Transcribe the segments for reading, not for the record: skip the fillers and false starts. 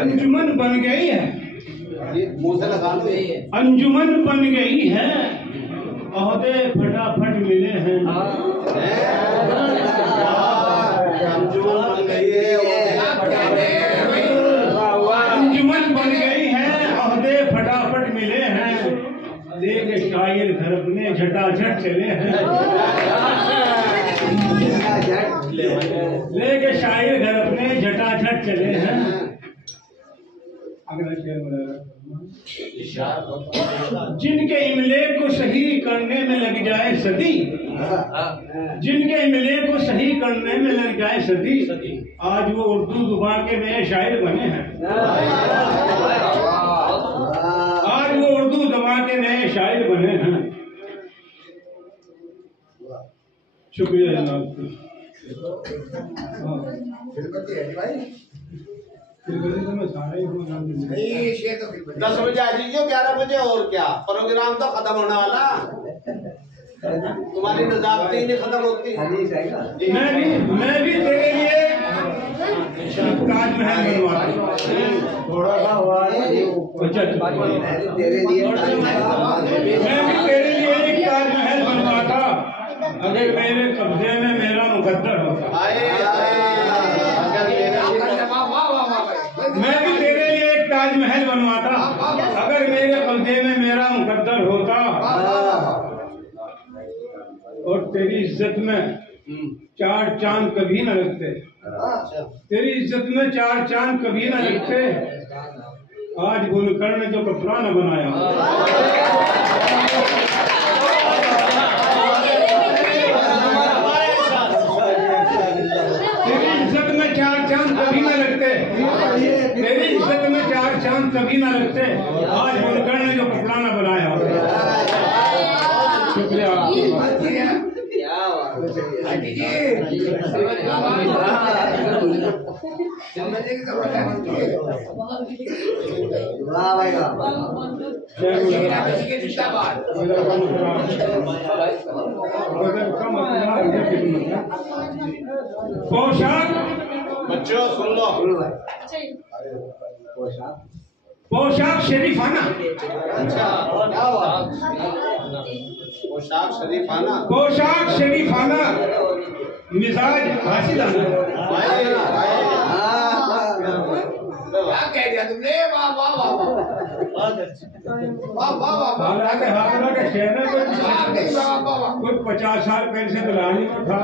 अंजुमन बन गई है, अंजुमन बन गई है, ओहदे फटाफट मिले हैं। अंजुमन बन गई है, अंजुमन बन गई है, ओहदे फटाफट मिले हैं। लेके शायर घर अपने झटाझट चले हैं। लेके शायर घर अपने झटाझट चले हैं। अगला शेर जिनके इमले को सही करने में लग जाए सदी, जिनके इमले को सही करने में लग जाए सदी, आज वो उर्दू जुबान के नए शायर बने हैं। आज वो उर्दू जुबान के नए शायर बने हैं। शुक्रिया जनाब। तो मैं सारे ही 10 बजे आ जाइए, 11 बजे। और क्या प्रोग्राम तो खत्म होने वाला, तुम्हारी नजाकत ही नहीं खत्म होती। मैं भी तेरे लिए ताजमहल बनवाता। थोड़ा सा हुआ मैं भी तेरे लिए एक ताजमहल बनवाता अगर मेरे कब्जे में मेरा मुकद्दर होता। मैं भी तेरे लिए एक ताजमहल बनवाता अगर मेरे कब्जे में मेरा मुकद्दर होता। और तेरी इज्जत में 4 चांद कभी न लगते, तेरी इज्जत में 4 चांद कभी न लगते। आज बुनकर ने जो कपड़ा न बनाया, तेरी इज्जत में 4 चांद कभी न लगते, तेरी इज्जत में 4 चांद कभी न लगते। आज बुनकर ने जो कपड़ा न बनाया। शुक्रिया। पोशाक बच्चों सुन लो, पोशाक शरीफाना, पोशाक शरीफाना, पोशाक शरीफाना, मिजाज हासिलाना। क्या कह दिया तुमने? वाह वाह वाह वाह वाह वाह। हालांकि कोई 50 साल पहले से दिलानी था।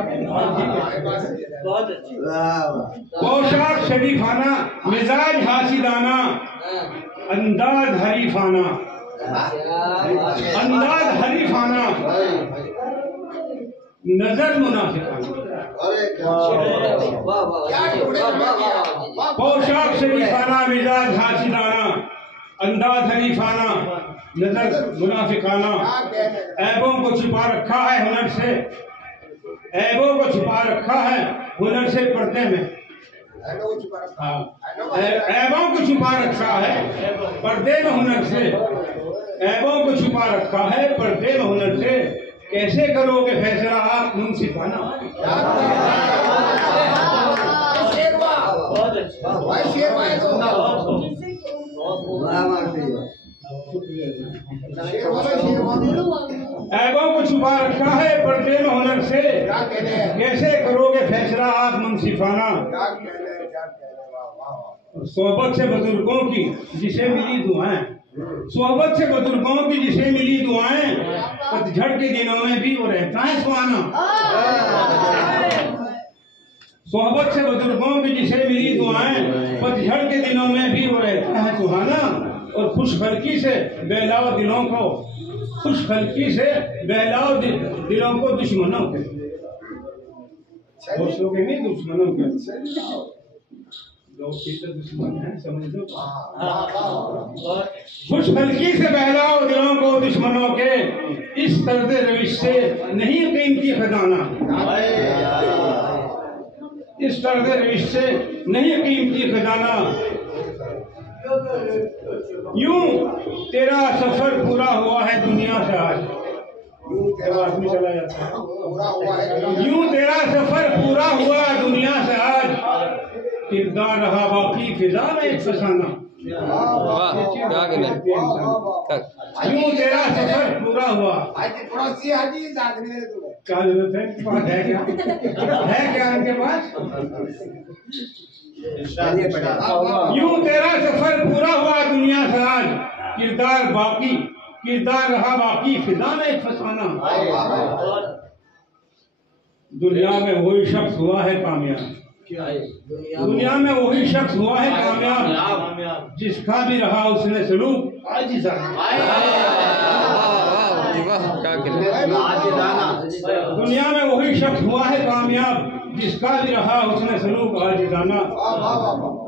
पोशाक शरीफाना, मिजाज हासिलाना, अंदाज हरीफाना, अंदाज हरीफाना, नजर मुनाफिकाना। पोशाक शरीफाना, मिजाज हासिलाना, अंदाज हरीफाना, नजर मुनाफिकाना। ऐबों को छुपा रखा है हुनर से, ऐबों को छुपा रखा है हुनर से पर्दे में। ऐबों को छुपा रखा है पर्दे में हुनर से, ऐबों को छुपा रखा है पर्दे में हुनर से। कैसे करोगे फैसला आप मुंसिफाना? ऐबों को छुपा रखा है पर्दे में हुनर से, कैसे करोगे फैसला आप मुंसिफाना? सोहबत से बुजुर्गों की जिसे मिली दुआएं, सोहबत से बुजुर्गों की जिसे मिली दुआएं, पतझड़ के दिनों में भी वो रहता है सुहाना। सोहबत से बुजुर्गों की जिसे मिली दुआएं, पतझड़ के दिनों में भी वो रहता है सुहाना। और खुशखल्की से बहलाओ दिलों को, खुशखल्की से बहलाओ दिलों को दुश्मनों के, दोस्तों के नहीं दुश्मनों के। दुश्मन है, समझ लो। खुश हल्की से बहलाओ दिलों को दुश्मनों के, इस तर्ज रविश से नहीं कीमती खजाना, इस तर्ज रविश से नहीं कीमती खजाना। यूं तेरा सफर पूरा हुआ है दुनिया से आज, आदमी चला जाता है। यूं तेरा सफर पूरा हुआ दुनिया से आज, किरदार रहा बाकी फिजा में एक फसाना। यूं तेरा सफर पूरा हुआ। क्या जरूरत है, बात है क्या, है क्या इनके पास? यूं तेरा सफर पूरा हुआ दुनिया से आज, किरदार रहा बाकी फिजा में एक फसाना। दुनिया में वही शख्स हुआ है कामयाब, दुनिया में वही शख्स हुआ है कामयाब, जिसका भी रहा उसने सलूक आजिज़ाना। दुनिया में वही शख्स हुआ है कामयाब, जिसका भी रहा उसने सलूक आजिज़ाना।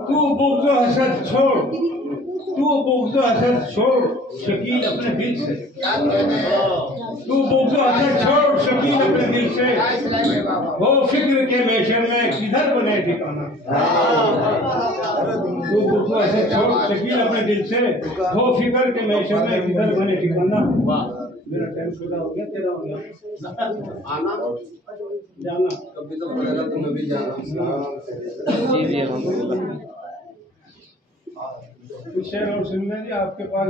तू बुग़्ज़ व हसद छोड़, तू बुग़्ज़ व हसद छोड़ शकील अपने दिल से, तू बुग़्ज़ व हसद छोड़ शकील अपने दिल से, हो फिक्र के महशर में किधर बने ठिकाना। तू बुग़्ज़ व हसद छोड़ शकील अपने दिल से, हो फिक्र के महशर में किधर बने ठिकाना। मेरा टाइम पूरा हो गया, तेरा हो गया, आना जाना कभी तो पड़ेगा, तुम्हें भी जाना। कुछ शेर और सुनना जी आपके पास?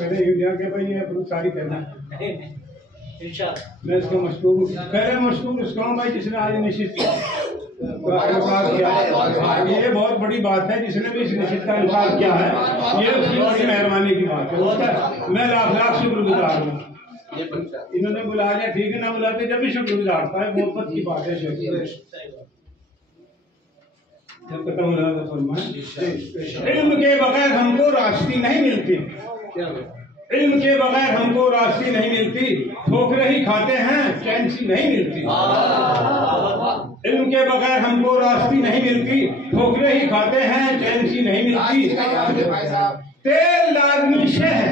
पहले इंडिया के भाई अपनी सारी कहना, मैं इसको मशहूर पहले मशहूर उसका हूँ भाई जिसने आज निश्चित किया। ये बहुत बड़ी बात है, जिसने भी इस निश्चित का इनकार किया है, ये उसकी बड़ी मेहरबानी की बात है। मैं लाख लाख शुक्रगुजार हूँ। इन्होंने बुला लिया ठीक है, ना बुलाते जब भी शुक्रगुजार था, मोहब्बत की बात है। इल्म के बगैर हमको रास्ती नहीं मिलती, इल्म के बगैर हमको रास्ती नहीं मिलती, ठोकरें ही खाते हैं चैन सी नहीं मिलती। इल्म के बगैर हमको रास्ती नहीं मिलती, ठोकरें ही खाते हैं चैन सी नहीं मिलती। तेल लाजमी शय है,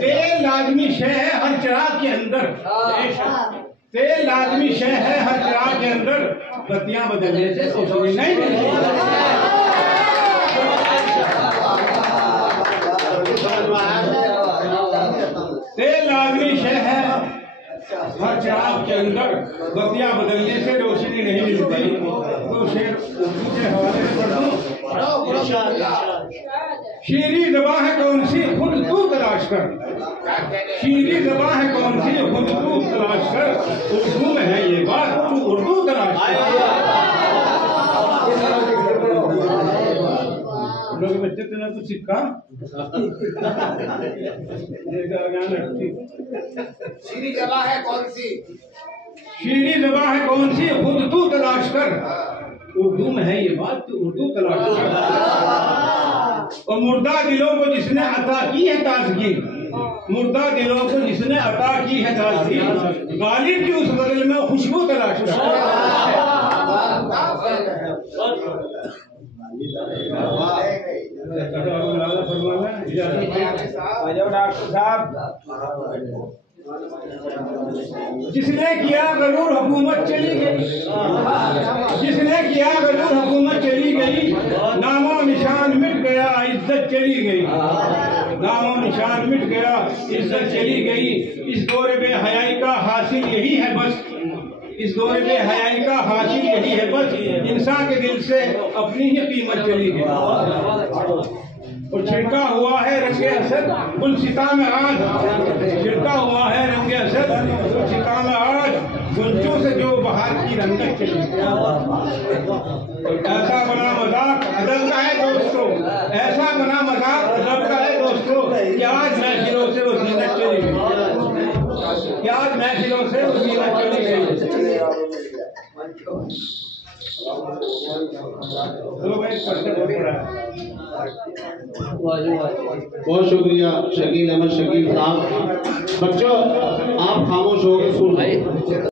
तेल लाजमी शय है हर चिराग के अंदर, तेल लाजमी शय है हर चिराग के अंदर, बत्तियां बदलने से रोशनी नहीं मिलती। तेल लाजमी शय है हर चिराग के अंदर, बत्तियां बदलने से रोशनी नहीं मिलती। तो शेर दूसरे हवाले से पढ़ दूं। शीरी ज़बां है कौन सी खुद तू तलाश कर, शीरी ज़बां है कौन सी खुद तू तलाश कर, उर्दू में है ये बात तू उर्दू तलाश कर। लोग बच्चे तुमने कुछ सीखा, शीरी ज़बां है कौन सी, शीरी ज़बां है कौन सी खुद तू तलाश कर, उर्दू में है ये बात तू उर्दू तलाश कर। और मुर्दा दिलों को जिसने अता की है ताज़गी, मुर्दा दिलों को जिसने अता की है ताज़गी, गालिब की उस बदल में खुशबू तलाश कर। डॉक्टर साहब, जिसने किया गरूर हुकूमत चली गई, जिसने किया गरूर हुकूमत चली गई, नामो निशान मिट गया इज्जत चली गई, नामो निशान मिट गया इज्जत चली गई। इस दौरे में हयाई का हासिल यही है बस, इस दौरे में हयाई का हासिल यही है बस, इंसान के दिल से अपनी ही कीमत चली गई। और छिड़का हुआ है रंगे असद गुलसिता में आज, छिड़का हुआ है रंगे असद गुलसिता में आज, गुंजों से जो बहार की रंगत चली। ऐसा बना मजाक अदब का है दोस्तों, ऐसा बना मजाक अदब का है दोस्तों, कि आज महफिलों से वो जीनत चली गई, कि आज महफिलों से वो जीनत चली गई। बहुत शुक्रिया शकील अहमद शकील साहब। बच्चों आप खामोश हो गए सुन।